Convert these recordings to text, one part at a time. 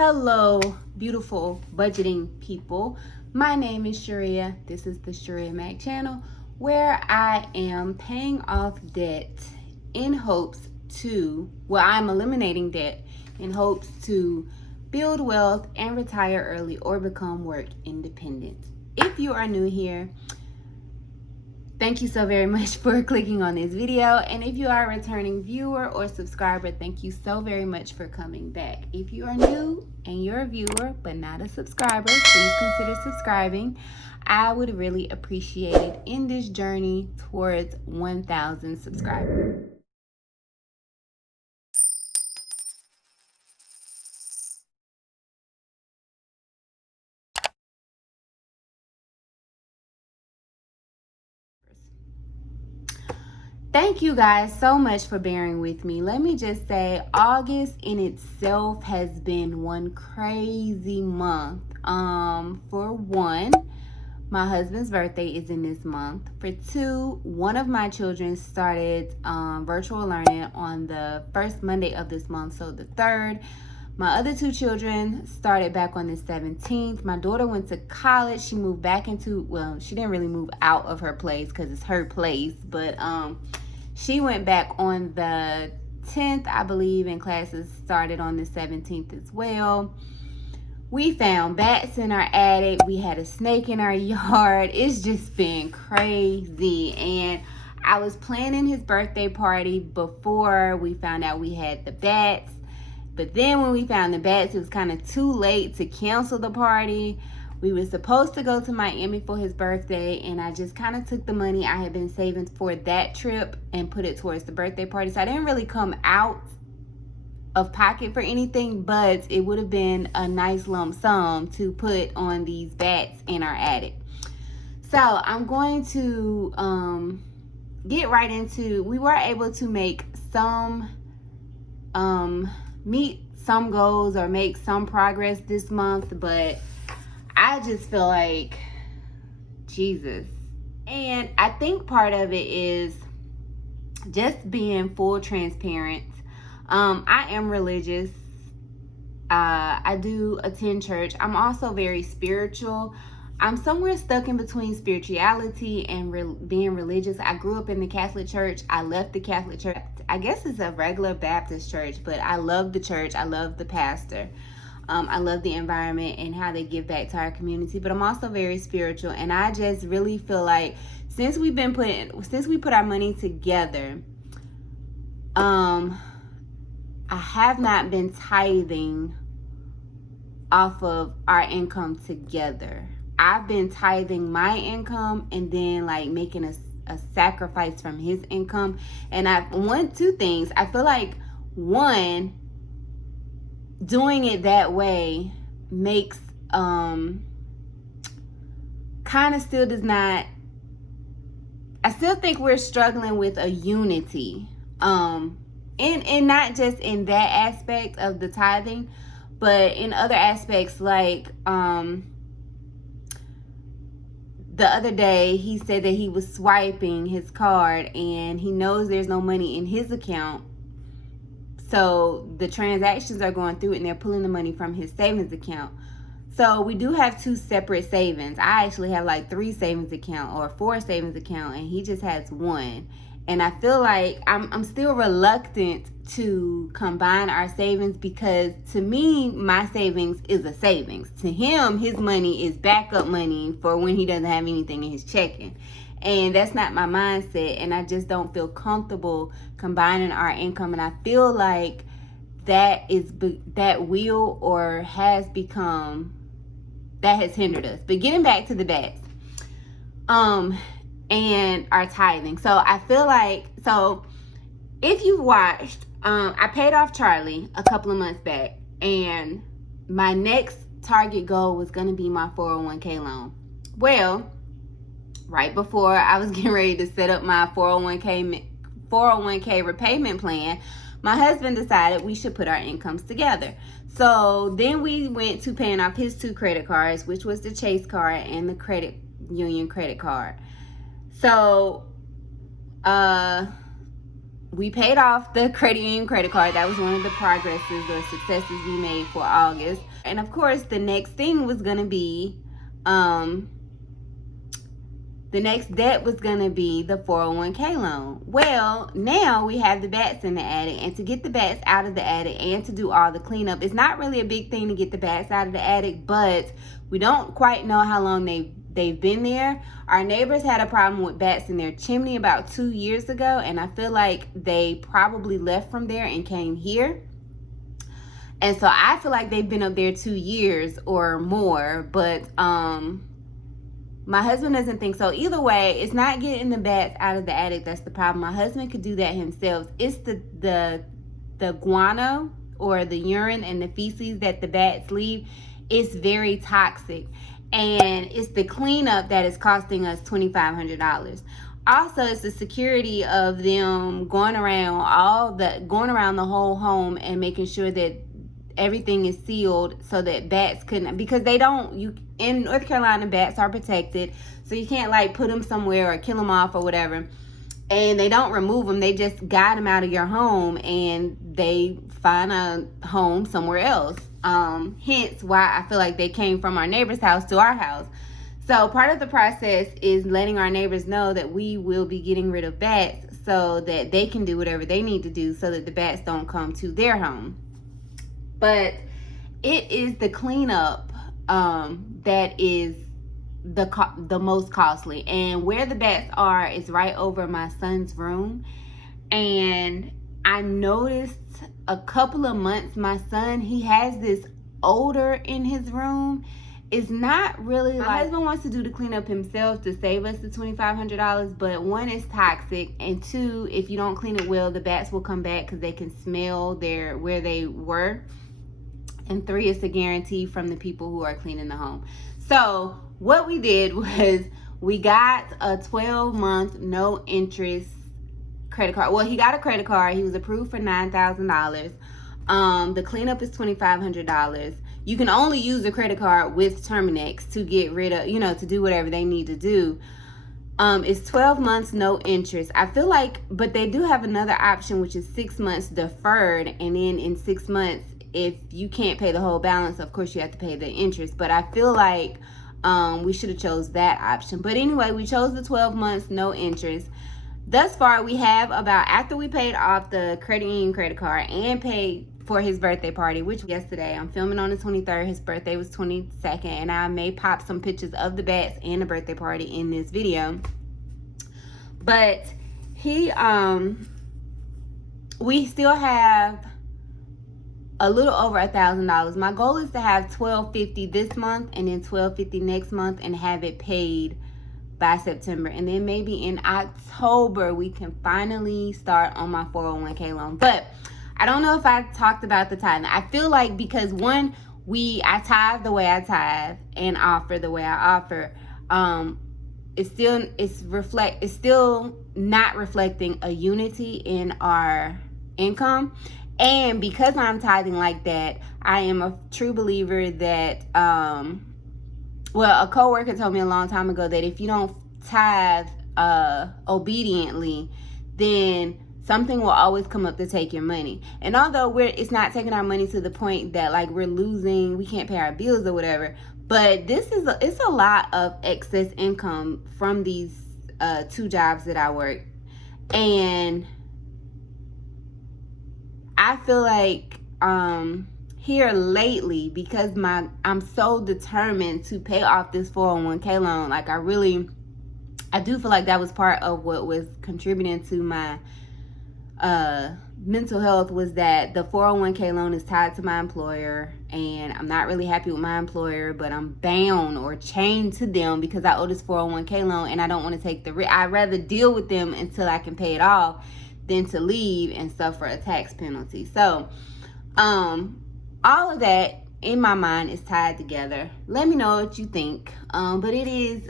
Hello, beautiful budgeting people. My name is Shirria. This is the Shirria Mac channel where I am paying off debt in hopes I'm eliminating debt in hopes to build wealth and retire early or become work independent. If you are new here, thank you so very much for clicking on this video. And if you are a returning viewer or subscriber, thank you so very much for coming back. If you are new and you're a viewer but not a subscriber, please consider subscribing. I would really appreciate it in this journey towards 1,000 subscribers. Thank you guys so much for bearing with me. Let me just say, August in itself has been one crazy month. For one, my husband's birthday is in this month. For two, one of my children started virtual learning on the first Monday of this month, so the 3rd. My other two children started back on the 17th. My daughter went to college. She moved back into, well, she didn't really move out of her place because it's her place, but she went back on the 10th, I believe, and classes started on the 17th as well. We found bats in our attic. We had a snake in our yard. It's just been crazy. And I was planning his birthday party before we found out we had the bats. But then when we found the bats, it was kind of too late to cancel the party. We were supposed to go to Miami for his birthday, and I just kind of took the money I had been saving for that trip and put it towards the birthday party. So I didn't really come out of pocket for anything, but it would have been a nice lump sum to put on these bats in our attic. So I'm going to get right into, we were able to make some, meet some goals or make some progress this month, but I just feel like, Jesus. And I think part of it is just being full transparent. I am religious. I do attend church. I'm also very spiritual. I'm somewhere stuck in between spirituality and being religious. I grew up in the Catholic Church. I left the Catholic Church. I guess it's a regular Baptist church, but I love the church. I love the pastor. I love the environment and how they give back to our community, but I'm also very spiritual. And I just really feel like since we put our money together, I have not been tithing off of our income together. I've been tithing my income and then like making a sacrifice from his income. And I want two things. I feel like one, doing it that way makes kind of still does not, I still think we're struggling with a unity, and not just in that aspect of the tithing, but in other aspects. Like the other day he said that he was swiping his card and he knows there's no money in his account. So the transactions are going through it and they're pulling the money from his savings account. So we do have two separate savings. I actually have like 3 savings account or 4 savings account, and he just has 1. And I feel like I'm still reluctant to combine our savings because to me, my savings is a savings. To him, his money is backup money for when he doesn't have anything in his checking. And that's not my mindset, and I just don't feel comfortable combining our income. And I feel like that will or has become, that has hindered us. But getting back to the bats, and our tithing. So I feel like, so if you've watched, I paid off Charlie a couple of months back, and my next target goal was going to be my 401k loan. Well, right before I was getting ready to set up my 401k repayment plan, my husband decided we should put our incomes together. So then we went to paying off his 2 credit cards, which was the Chase card and the credit union credit card. So we paid off the credit union credit card. That was one of the progresses or successes we made for August. And of course, the next thing was going to be, the next debt was going to be the 401k loan. Well, now we have the bats in the attic, and to get the bats out of the attic and to do all the cleanup, it's not really a big thing to get the bats out of the attic, but we don't quite know how long they've been there. Our neighbors had a problem with bats in their chimney about 2 years ago, and I feel like they probably left from there and came here. And so I feel like they've been up there 2 years or more, but my husband doesn't think so. Either way, it's not getting the bats out of the attic that's the problem. My husband could do that himself. It's the guano or the urine and the feces that the bats leave. It's very toxic. And it's the cleanup that is costing us $2,500. Also, it's the security of them going around the whole home and making sure that everything is sealed so that bats couldn't, because in North Carolina, bats are protected, so you can't like put them somewhere or kill them off or whatever. And they don't remove them, they just guide them out of your home and they find a home somewhere else. Hence why I feel like they came from our neighbor's house to our house. So part of the process is letting our neighbors know that we will be getting rid of bats so that they can do whatever they need to do so that the bats don't come to their home. But it is the cleanup that is the most costly. And where the bats are is right over my son's room. And I noticed a couple of months, my son, he has this odor in his room. It's not really like, my husband wants to do the cleanup himself to save us the $2,500, but one, it's toxic, and two, if you don't clean it well, the bats will come back because they can smell where they were. And three, it's a guarantee from the people who are cleaning the home. So what we did was we got a 12-month no interest credit card. Well, he got a credit card. He was approved for $9,000. The cleanup is $2,500. You can only use a credit card with Terminex to get rid of, to do whatever they need to do. It's 12 months, no interest. I feel like, but they do have another option, which is 6 months deferred. And then in 6 months, if you can't pay the whole balance, of course you have to pay the interest. But I feel like we should have chose that option. But anyway, we chose the 12 months, no interest. Thus far, we have after we paid off the credit union credit card and paid for his birthday party, which yesterday, I'm filming on the 23rd, his birthday was 22nd, and I may pop some pictures of the bats and the birthday party in this video. But we still have a little over $1,000. My goal is to have $1,250 this month and then $1,250 next month and have it paid by September. And then maybe in October, we can finally start on my 401k loan. But I don't know if I talked about the tithing. I feel like because one, I tithe the way I tithe and offer the way I offer. It's still not reflecting a unity in our income. And because I'm tithing like that, I am a true believer that, a coworker told me a long time ago that if you don't tithe obediently, then something will always come up to take your money. And although it's not taking our money to the point that like we're losing, we can't pay our bills or whatever, but it's a lot of excess income from these 2 jobs that I work. And I feel like here lately, because I'm so determined to pay off this 401k loan, like I do feel like that was part of what was contributing to my mental health, was that the 401k loan is tied to my employer, and I'm not really happy with my employer, but I'm bound or chained to them because I owe this 401k loan and I don't want to take the risk. I'd rather deal with them until I can pay it off than to leave and suffer a tax penalty. So all of that in my mind is tied together. Let me know what you think. But I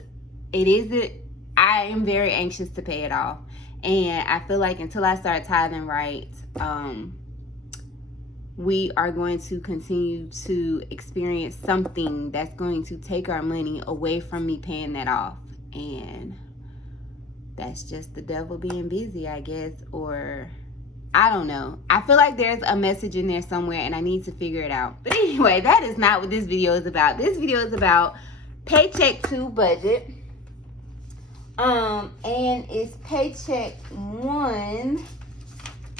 am very anxious to pay it off. And I feel like until I start tithing right, we are going to continue to experience something that's going to take our money away from me paying that off. And that's just the devil being busy, I guess, or I don't know. I feel like there's a message in there somewhere and I need to figure it out. But anyway, that is not what this video is about. This video is about Paycheck 2 budget. And it's Paycheck 1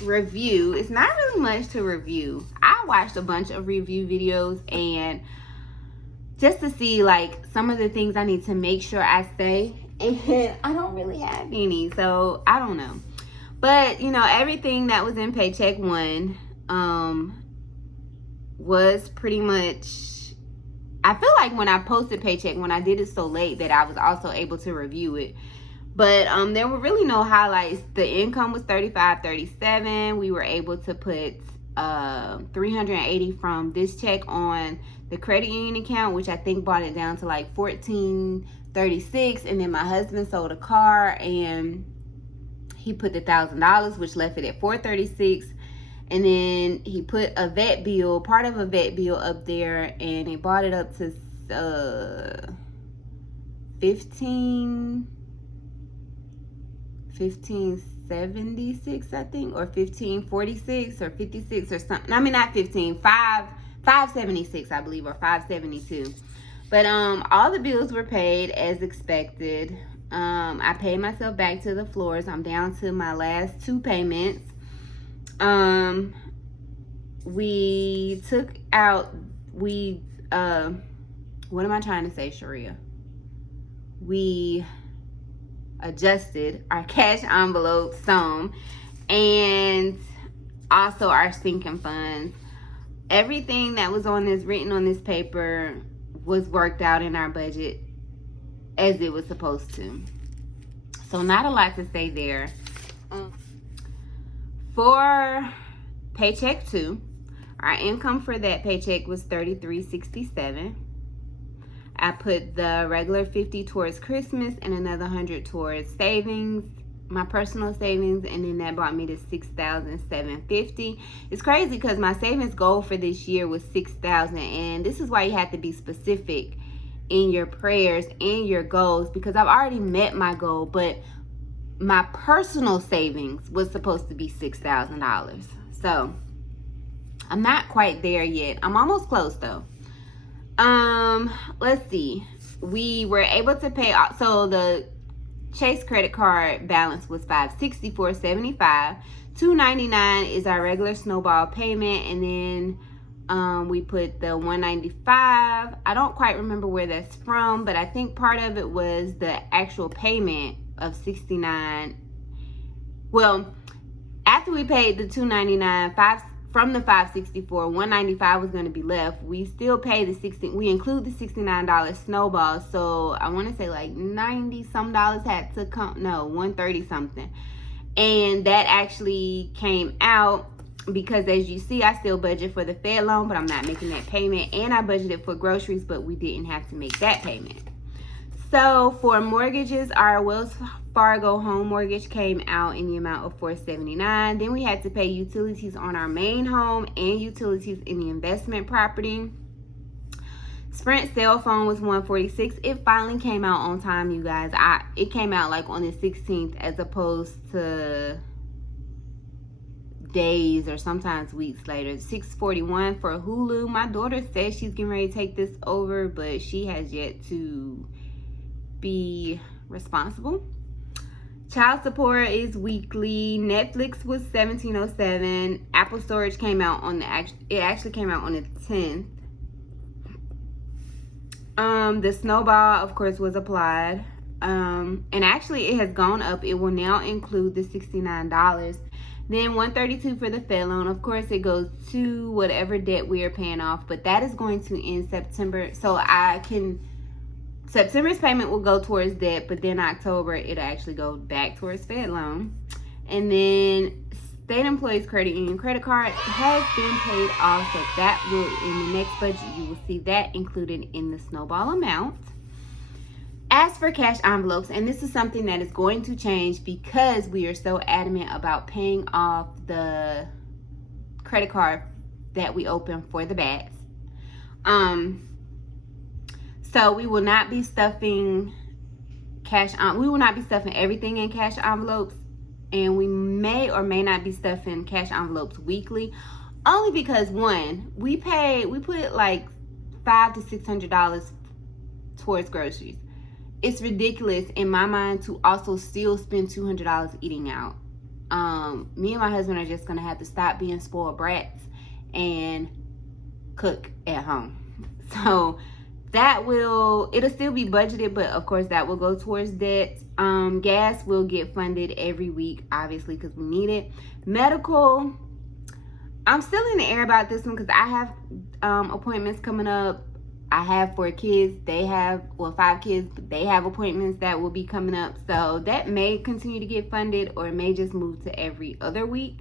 review. It's not really much to review. I watched a bunch of review videos and just to see like some of the things I need to make sure I say, and I don't really have any, so I don't know. But you know, everything that was in Paycheck 1 was pretty much, I feel like when I posted Paycheck, when I did it so late, that I was also able to review it. But there were really no highlights. The income was $35.37. We were able to put $380 from this check on the credit union account, which I think brought it down to like $14.36. And then my husband sold a car and he put the $1,000, which left it at $436. And then he put a vet bill, part of a vet bill up there, and it brought it up to $1576, I think, or $1546 or 56 or something. I mean, not 15, 576, I believe, or 572. But all the bills were paid as expected. I paid myself back to the floors. I'm down to my last 2 payments. We took out, what am I trying to say, Shirria? We adjusted our cash envelope some and also our sinking funds. Everything that was written on this paper was worked out in our budget as it was supposed to. So not a lot to say there. For Paycheck 2, our income for that paycheck was $33.67. I put the regular $50 towards Christmas and another $100 towards savings, my personal savings, and then that brought me to $6,750. It's crazy because my savings goal for this year was $6,000, and this is why you have to be specific in your prayers and your goals, because I've already met my goal, but my personal savings was supposed to be $6,000. So I'm not quite there yet. I'm almost close though. Let's see. We were able to pay off, so the Chase credit card balance was $564.75. $299 is our regular snowball payment, and then we put the $195. I don't quite remember where that's from, but I think part of it was the actual payment of $69. Well, after we paid the $299, from the $564, $195 was going to be left. We still pay we include the $69 snowball, so I want to say like $90 some had to come, no, $130 something. And that actually came out because, as you see, I still budget for the Fed loan, but I'm not making that payment, and I budgeted for groceries, but we didn't have to make that payment. So for mortgages, our Wells Fargo home mortgage came out in the amount of $479. Then we had to pay utilities on our main home and utilities in the investment property. Sprint cell phone was $146. It finally came out on time, you guys. It came out like on the 16th as opposed to days or sometimes weeks later. $641 for Hulu. My daughter says she's getting ready to take this over, but she has yet to be responsible. Child support is weekly. Netflix was $17.07. Apple storage came out on it actually came out on the 10th. The snowball, of course, was applied. And actually it has gone up. It will now include the $69. Then $132 for the Fed loan. Of course, it goes to whatever debt we are paying off, but that is going to end September. So September's payment will go towards debt, but then October it'll actually go back towards Fed loan. And then state employees credit union credit card has been paid off, so that will, in the next budget, you will see that included in the snowball amount. As for cash envelopes, and this is something that is going to change because we are so adamant about paying off the credit card that we open for the bats. So we will not be stuffing we will not be stuffing everything in cash envelopes and we may or may not be stuffing cash envelopes weekly, only because one, we put like $500 to $600 towards groceries. It's ridiculous in my mind to also still spend $200 eating out. Me and my husband are just gonna have to stop being spoiled brats and cook at home. So it'll still be budgeted, but of course that will go towards debt. Gas will get funded every week, obviously, because we need it. Medical, I'm still in the air about this one because I have appointments coming up. I have 4 kids. They have, 5 kids. They have appointments that will be coming up. So that may continue to get funded, or it may just move to every other week.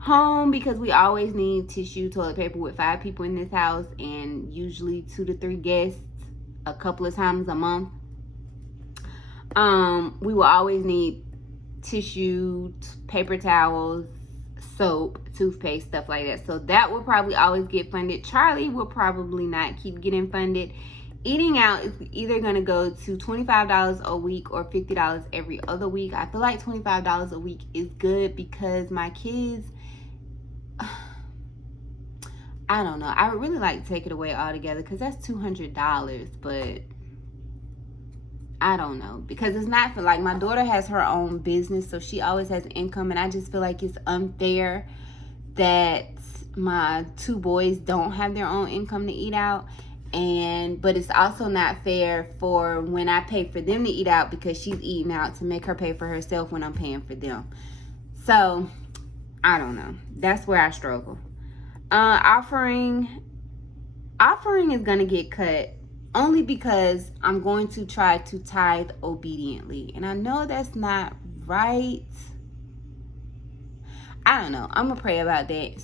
Home, because we always need tissue, toilet paper with 5 people in this house, and usually 2 to 3 guests a couple of times a month. We will always need tissue, paper towels, soap, toothpaste, stuff like that. So that will probably always get funded. Charlie will probably not keep getting funded. Eating out is either going to go to $25 a week or $50 every other week. I feel like $25 a week is good because my kids, I don't know. I would really like to take it away altogether because that's $200, but I don't know, because it's not for, like, my daughter has her own business, so she always has income, and I just feel like it's unfair that my 2 boys don't have their own income to eat out. But it's also not fair for when I pay for them to eat out because she's eating out to make her pay for herself when I'm paying for them. So I don't know. That's where I struggle. Offering is gonna get cut only because I'm going to try to tithe obediently, and I know that's not right. I don't know. I'm gonna pray about that.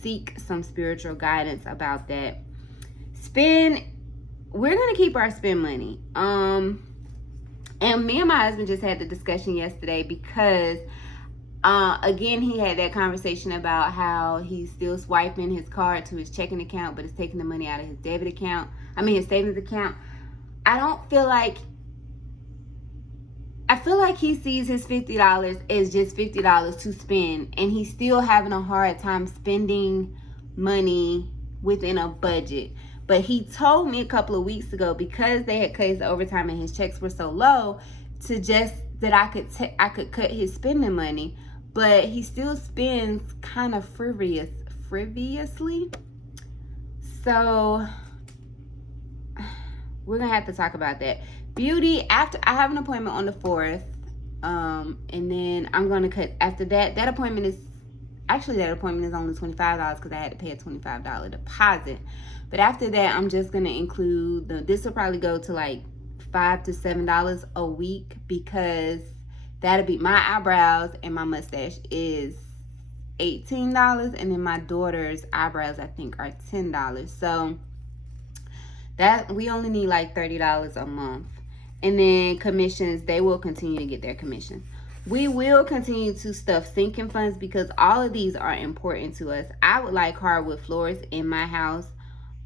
Seek some spiritual guidance about that. We're gonna keep our spend money. And me and my husband just had the discussion yesterday because again, he had that conversation about how he's still swiping his card to his checking account, but it's taking the money out of his his savings account. I feel like he sees his $50 as just $50 to spend, and he's still having a hard time spending money within a budget. But he told me a couple of weeks ago, because they had cut his overtime and his checks were so low, that I could cut his spending money. But he still spends kind of frivolously. So we're gonna have to talk about that. Beauty, after I have an appointment on the 4th, and then I'm gonna cut after that. That appointment is only $25 because I had to pay a $25 deposit. But after that, I'm just gonna include this will probably go to like $5 to $7 a week, because that'll be my eyebrows, and my mustache is $18, and then my daughter's eyebrows I think are $10. So that we only need like $30 a month. And then commissions, they will continue to get their commission. We will continue to stuff sinking funds because all of these are important to us. I would like hardwood floors in my house.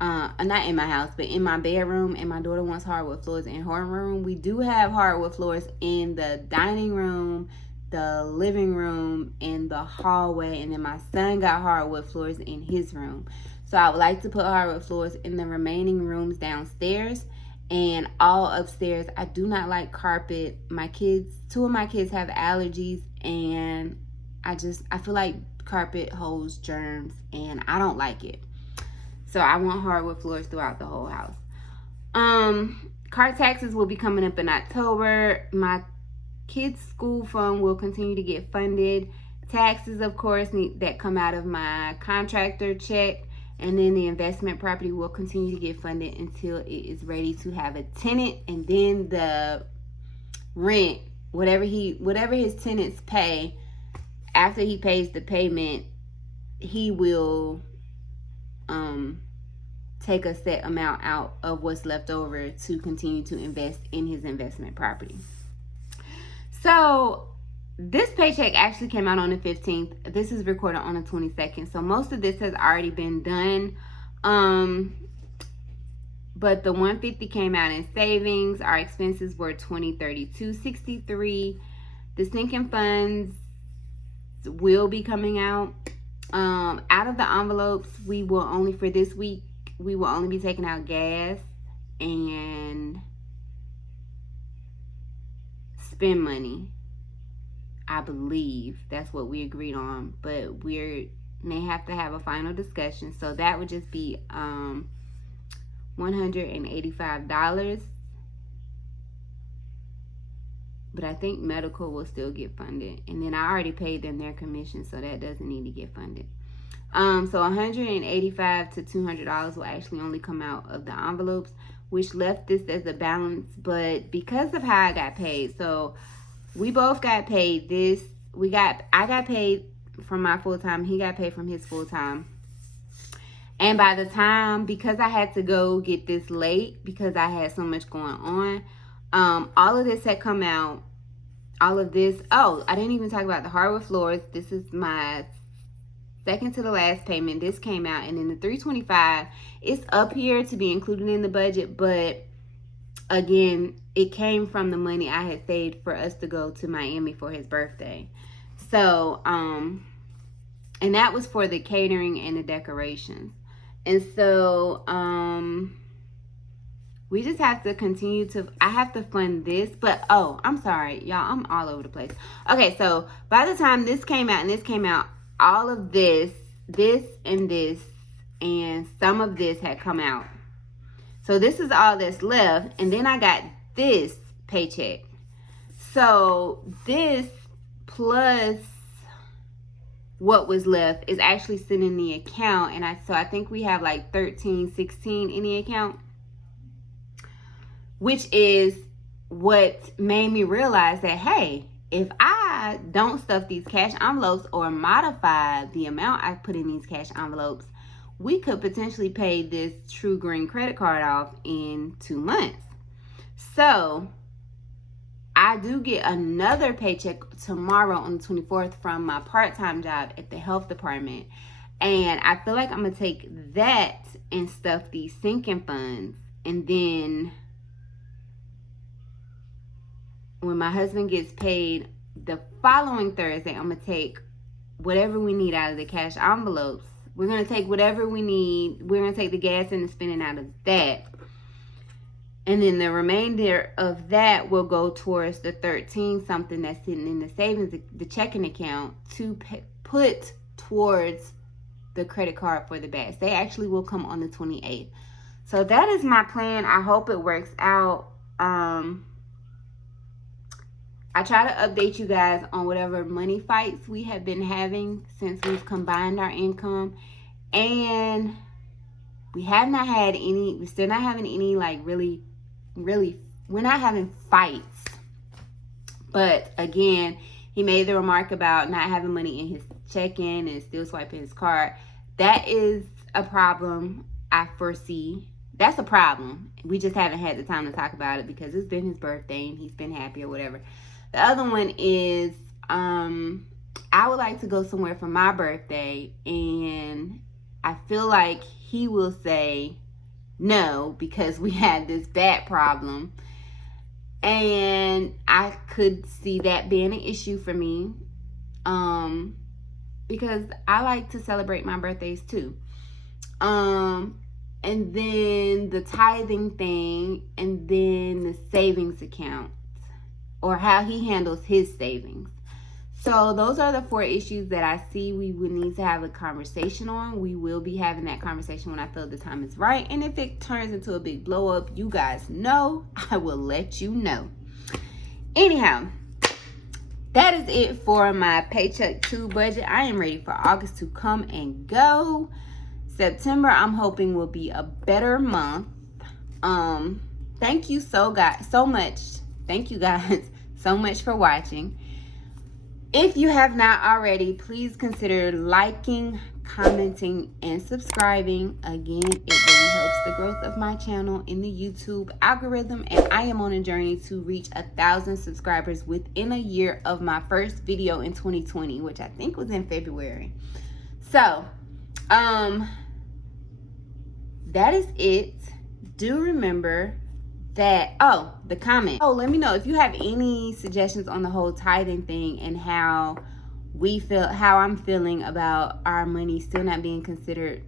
Not in my house, but in my bedroom, and my daughter wants hardwood floors in her room. We do have hardwood floors in the dining room, the living room, and the hallway, and then my son got hardwood floors in his room. So I would like to put hardwood floors in the remaining rooms downstairs and all upstairs. I do not like carpet. 2 of my kids have allergies, and I feel like carpet holds germs, and I don't like it. So I want hardwood floors throughout the whole house. Car taxes will be coming up in October. My kids' school fund will continue to get funded. Taxes, of course, that come out of my contractor check. And then the investment property will continue to get funded until it is ready to have a tenant. And then the rent, whatever his tenants pay, after he pays the payment, he will take a set amount out of what's left over to continue to invest in his investment property. So this paycheck actually came out on the 15th. This is recorded on the 22nd. So most of this has already been done. But the $150 came out in savings. Our expenses were $20.32.63. The sinking funds will be coming out. Out of the envelopes, we will only, for this week, we will only be taking out gas and spend money. I believe that's what we agreed on, but we may have to have a final discussion. So that would just be $185. But I think medical will still get funded. And then I already paid them their commission, so that doesn't need to get funded. So $185 to $200 will actually only come out of the envelopes, which left this as a balance. But because of how I got paid, so we both got paid this. I got paid from my full-time. He got paid from his full-time. And by the time, because I had to go get this late because I had so much going on, all of this had come out. All of this. Oh, I didn't even talk about the hardwood floors. This is my second to the last payment. This came out. And then the $325, it's up here to be included in the budget. But again, it came from the money I had saved for us to go to Miami for his birthday. So, and that was for the catering and the decorations. And so, we just have to continue to, I have to fund this, but, oh, I'm sorry, y'all, I'm all over the place. Okay, so by the time this came out and this came out, all of this, and some of this had come out. So this is all that's left, and then I got this paycheck. So this plus what was left is actually sitting in the account, and I think we have like 13, 16 in the account, which is what made me realize that, hey, if I don't stuff these cash envelopes or modify the amount I put in these cash envelopes, we could potentially pay this True Green credit card off in 2 months. So I do get another paycheck tomorrow on the 24th from my part-time job at the health department. And I feel like I'm going to take that and stuff these sinking funds. And then when my husband gets paid the following Thursday, I'm going to take whatever we need out of the cash envelopes. We're going to take whatever we need. We're going to take the gas and the spending out of that. And then the remainder of that will go towards the 13 something that's sitting in the savings, the checking account, to put towards the credit card for the bags. They actually will come on the 28th. So that is my plan. I hope it works out. I try to update you guys on whatever money fights we have been having since we've combined our income. And we have not had any, we're still not having any like really, we're not having fights. But again, he made the remark about not having money in his check-in and still swiping his card. That is a problem I foresee. That's a problem. We just haven't had the time to talk about it because it's been his birthday and he's been happy or whatever. The other one is, I would like to go somewhere for my birthday, and I feel like he will say no because we had this back problem. And I could see that being an issue for me, because I like to celebrate my birthdays too. And then the tithing thing, and then the savings account, or how he handles his savings. So those are the 4 issues that I see we would need to have a conversation on. We will be having that conversation when I feel the time is right. And if it turns into a big blow up, you guys know, I will let you know. Anyhow, that is it for my Paycheck 2 budget. I am ready for August to come and go. September, I'm hoping, will be a better month. Thank you so much. Thank you guys so much for watching. If you have not already, please consider liking, commenting, and subscribing. Again, it really helps the growth of my channel in the YouTube algorithm, and I am on a journey to reach 1,000 subscribers within a year of my first video in 2020, which I think was in February. So, that is it. Do remember, the comment. Oh, let me know if you have any suggestions on the whole tithing thing and how I'm feeling about our money still not being considered.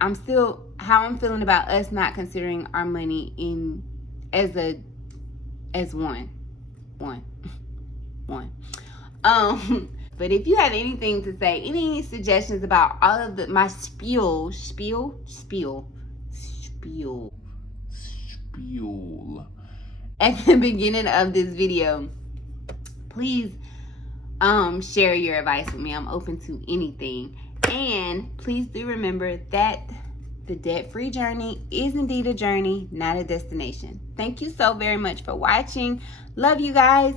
How I'm feeling about us not considering our money as one. But if you have anything to say, any suggestions about all of my spiel at the beginning of this video, please share your advice with me. I'm open to anything. And please do remember that the debt-free journey is indeed a journey, not a destination. Thank you so very much for watching. Love you guys.